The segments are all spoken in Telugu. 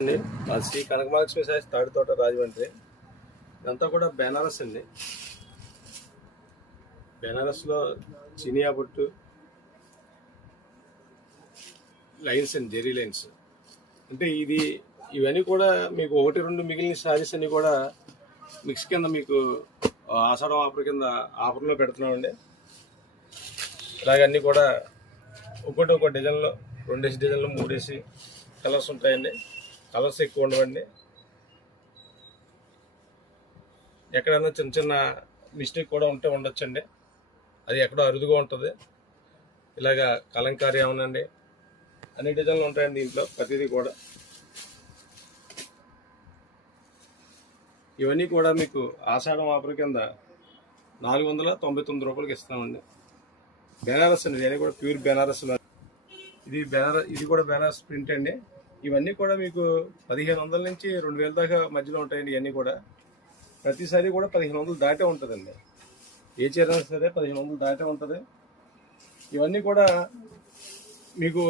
అండి మా శ్రీ కనకమహాలక్ష్మి శాస్త్రి తాడి తోట రాజమండ్రి. ఇదంతా కూడా బెనారస్ అండి. బెనారస్లో చినియా బొట్టు లైన్స్ అండి, జెరీ లైన్స్. అంటే ఇవన్నీ కూడా మీకు ఒకటి రెండు మిగిలిన శారీస్ అన్ని కూడా మిక్స్ కింద మీకు ఆషాఢం ఆఫర్ కింద ఆఫర్లో పెడుతున్నామండి. ఇలాగన్నీ కూడా ఒక్కొక్క డిజైన్లో 2 డిజైన్లు 3 కలర్స్ ఉంటాయండి. కలర్స్ ఎక్కువ ఉండవండి. ఎక్కడైనా చిన్న చిన్న మిస్టేక్ కూడా ఉండొచ్చండి. అది ఎక్కడో అరుదుగా ఉంటుంది. ఇలాగా కలంకారీ అవునండి, అన్ని డిజైన్లు ఉంటాయండి దీంట్లో ప్రతిదీ కూడా. ఇవన్నీ కూడా మీకు ఆషాఢం ఆఫర్ కింద 499 రూపాయలకి ఇస్తామండి. బెనారస్ అండి, ఇవన్నీ కూడా ప్యూర్ బెనారస్. ఇది కూడా బెనారస్ ప్రింట్ అండి. ఇవన్నీ కూడా మీకు 1500 నుంచి 2000 దాకా మధ్యలో ఉంటాయండి. ఇవన్నీ కూడా ప్రతిసారి కూడా 1500 దాటే ఉంటుందండి. ఏ చీర సరే 1500 దాటే ఉంటుంది. ఇవన్నీ కూడా మీకు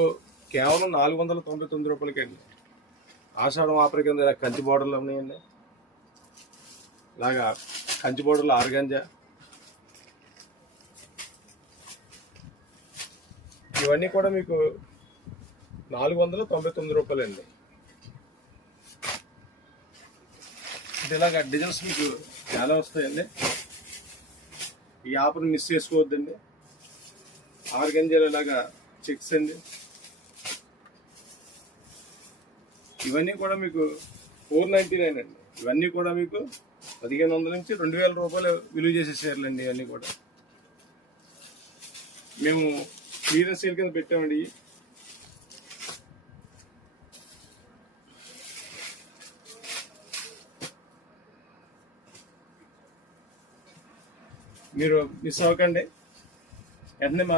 కేవలం 499 రూపాయలకి అండి. ఆషాఢం ఆఫర్ కింద ఇలా కంచి బోర్డర్లు ఉన్నాయండి. ఇలాగా కంచి బోర్డర్లు ఆర్గాంజా, ఇవన్నీ కూడా మీకు 499 రూపాయలండి. ఇలాగా డిజైన్స్ మీకు చాలా వస్తాయండి. ఈ ఆఫర్ మిస్ చేసుకోవద్దండి. ఆర్గంజాలు ఇలాగా చెక్స్ అండి. ఇవన్నీ కూడా మీకు 499 అండి. ఇవన్నీ కూడా మీకు 1500 నుంచి 2000 రూపాయలు విలువ చేసే చీరలండి. ఇవన్నీ కూడా మేము క్లియరెన్స్ సేల్ కింద పెట్టామండి. మీరు మిస్ అవ్వకండి. వెంటనే మా